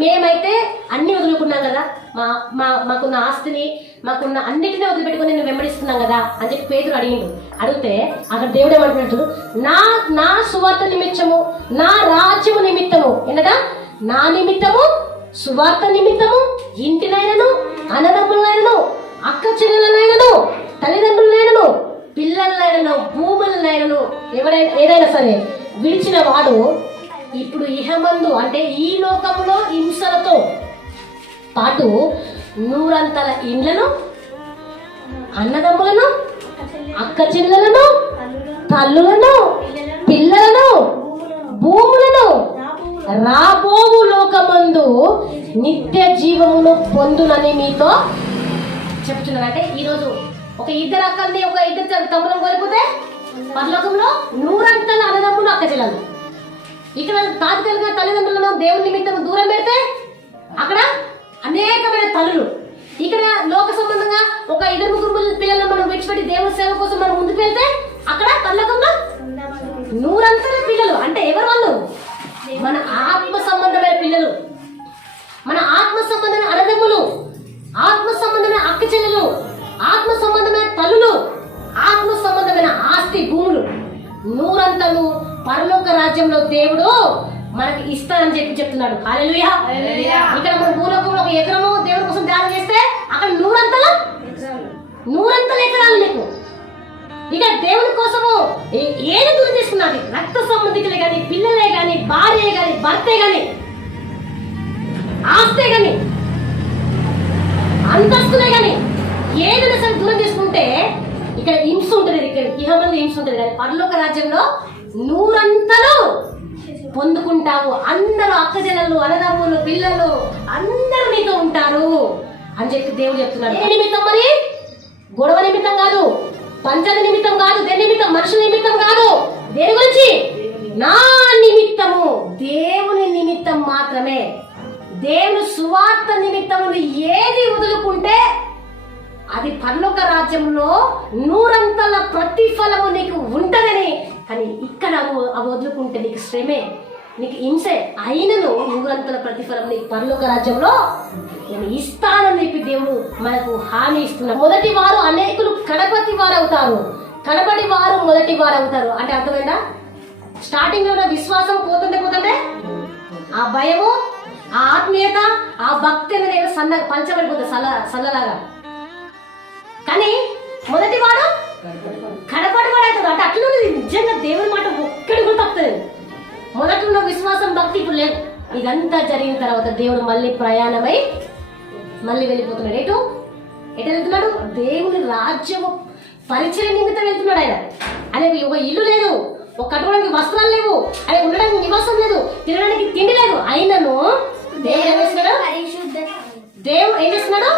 మేమైతే అన్ని వదులుకున్నాం కదా, మాకున్న ఆస్తిని మాకున్న అన్నిటినీ వదిలిపెట్టుకుని నేను వెంబడిస్తున్నాం కదా అని చెప్పి పేతురు అడిగితే అక్కడ దేవుడు ఏమంటున్నాడు, నా సువార్త నిమిత్తము, నా రాజ్యము నిమిత్తము, ఏంటా నా నిమిత్తము, సువార్త నిమిత్తము ఇంటినైనను, అన్నదమ్ములైనను, అక్క చెల్లెలనైనను, తల్లిదండ్రులైనను, పిల్లలైనను, భూములనైనను ఏదైనా సరే విడిచిన వాడు ఇప్పుడు ఇహమందు అంటే ఈ లోకంలో హింసలతో పాటు 100 ఇండ్లను, అన్నదమ్ములను, అక్క చెల్లెలను, తల్లులను, పిల్లలను, భూములను రాబోవు లోకమందు నిత్య జీవమును పొందునని మీతో చెప్తున్నాను. అంటే ఈరోజు ఒక 2 అక్కల్ని, ఒక 2 తమ్ములను కోల్పోతే పరలోకంలో 100 అన్నదమ్ములు, అక్క చెల్లెలు. ఇక్కడ తాత్కాలిక తల్లిదండ్రులను దేవుని నిమిత్తం దూరం పెడితే అక్కడ అనేకమైన తల్లులు. ఇక్కడ లోక సంబంధంగా ఒక 2-3 పిల్లలను మనం విడిచిపెట్టి దేవుని సేవ కోసం మనం ముందుకు వెళ్తే అక్కడ పరలోకంలో 100 పిల్లలు. అంటే ఎవరు వాళ్ళు? మన ఆత్మ సంబంధమైన పిల్లలు, మన ఆత్మ సంబంధమైన అన్నదమ్ములు, ఆత్మ సంబంధమైన అక్క చెల్లెలు, ఆత్మ సంబంధమైన తల్లులు, ఆత్మ సంబంధమైన ఆస్తి భూములు 100 పరలోక రాజ్యంలో దేవుడు మనకి ఇస్తానని చెప్తున్నాడు. హల్లెలూయా. ఇక్కడ మన భూలోకంలో ఒక ఎకరము దేవుడి కోసం ధ్యానం చేస్తే అక్కడ 100 ఎకరాలు నీకు. ఇక దేవుని కోసము ఏది దూరం చేసుకున్నది, రక్త సంబంధికులే గాని, పిల్లలే గాని, భార్యే గాని, భర్తే గాని, ఆస్తే గాని, అంతస్తులే గాని ఏదైనా సరే దూరం చేసుకుంటే ఇక్కడ హింస ఉంటుంది, ఇక్కడ ఇహమందు హింస ఉంటుంది. కానీ పరలోక రాజ్యంలో 100 పొందుకుంటావు. అందరూ అక్క చెల్లెలు, అన్నదమ్ములు, పిల్లలు అందరూ నీతో ఉంటారు అని చెప్పి దేవుడు చెప్తున్నాడు. ఏ నిమిత్తం మరి? గొడవ నిమిత్తం కాదు, పంచాయతీ నిమిత్తం కాదు, దేని నిమిత్తం? మనుషుల నిమిత్తం కాదు. దేని గురించి? నా నిమిత్తము, దేవుని నిమిత్తం మాత్రమే. దేవుని సువార్త నిమిత్తం ఏది వదులుకుంటే అది పరలోక రాజ్యంలో 100 ప్రతిఫలము నీకు ఉంటదని. కానీ ఇక్కడ అవి వదులుకుంటే నీకు శ్రమే, నీకు హింసే. అయినను 100 ప్రతిఫలం నీకు పరలోక రాజ్యంలో నేను ఇస్తానని చెప్పి దేవుడు మనకు హామీ ఇస్తున్నాడు. మొదటి వారు అనేకులు కడపటి వారు అవుతారు, కడపటి వారు మొదటి వారు అవుతారు. అంటే అర్థమైందా? స్టార్టింగ్ లో విశ్వాసం పోతుంటే ఆ భయము, ఆ ఆత్మీయత, ఆ భక్తి అనేది పంచబడిపోతుంది సల్లలాగా. కానీ మొదటి వాడు కడపటి వాడు అవుతాడు. అంటే అట్లా నిజంగా దేవుని మాట ఒక్కడి కూడా తప్పుతుంది. మొదట్లో విశ్వాసం, భక్తి ఇప్పుడు లేదు. ఇదంతా జరిగిన తర్వాత దేవుడు మళ్ళీ ప్రయాణమై మళ్ళీ వెళ్ళిపోతున్నాడు. ఎటు వెళ్తున్నాడు? దేవుని రాజ్యము పరిచయం నిమిత్తం వెళ్తున్నాడు. ఆయన ఒక ఇల్లు లేదు, ఒక కట్టుకోవడానికి వస్త్రాలు లేవు, ఆయన ఉండడానికి నివాసం లేదు, తినడానికి తిండి లేదు. అయినను దేవుడు ఏం చేస్తున్నాడు?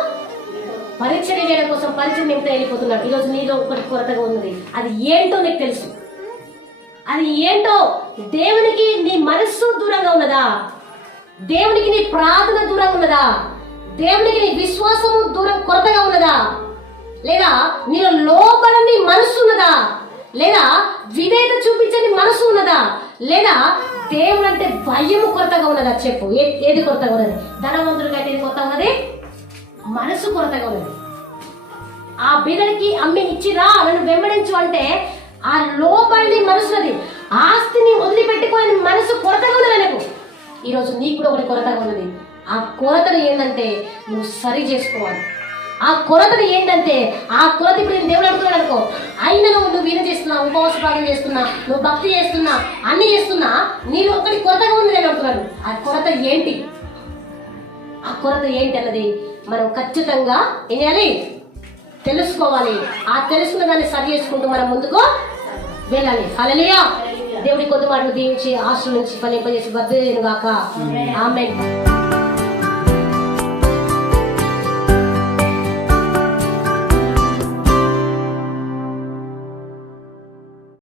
పరిచయం చేయడం కోసం పరిచయం నిమిత్తం వెళ్ళిపోతున్నాడు. ఈరోజు నీలో ఒకటి కొరతగా ఉన్నది. అది ఏంటో నీకు తెలుసు. అది ఏంటో? దేవునికి నీ మనస్సు దూరంగా ఉన్నదా? దేవునికి నీ ప్రార్థన దూరంగా ఉన్నదా? దేవునికి నీ విశ్వాసము కొరతగా ఉన్నదా? లేదా నీలో లోబడని మనస్సు ఉన్నదా? లేదా విధేయత చూపించని మనసు ఉన్నదా? లేదా దేవుడు అంటే భయము కొరతగా ఉన్నదా? చెప్పు, ఏది కొరతగా ఉన్నది? ధనవంతుడికి అయితే ఏది కొరతగా ఉన్నది? మనసు కొరతగా ఉన్నది. ఆ బిడ్డకి అమ్మి ఇచ్చిరా, నన్ను వెంబడించు అంటే ఆ లోపలి మనసున్నది. ఆస్తిని వదిలిపెట్టుకోని మనసు కొరతగా ఉన్నది నాకు. ఈరోజు నీకు కూడా ఒకటి కొరతగా ఉన్నది. ఆ కొరతను ఏంటంటే నువ్వు సరి చేసుకోవాలి. ఆ కొరతను ఏంటంటే ఆ కొరత ఇప్పుడు దేవుడు అడుగుతున్నాడు అనుకో, అయినా నువ్వు వీణ చేస్తున్నా, ఉపవాస ప్రార్థన చేస్తున్నా, నువ్వు భక్తి చేస్తున్నా, అన్ని చేస్తున్నా, నీలో ఒకటి కొరతగా ఉంది అని అడుగుతున్నాడు. ఆ కొరత ఏంటి? ఆ కొరత ఏంటి అన్నది మనం ఖచ్చితంగా ఏం చేయాలి? తెలుసుకోవాలి. ఆ తెలుసుకున్న దాన్ని సరి చేసుకుంటూ మనం ముందుకు వెళ్ళాలి. హల్లెలూయా. దేవుడి కొద్ది మాటలు దీవించి ఆశల నుంచి ఫలింపజేసి బద్దలు గాక. ఆమేన్.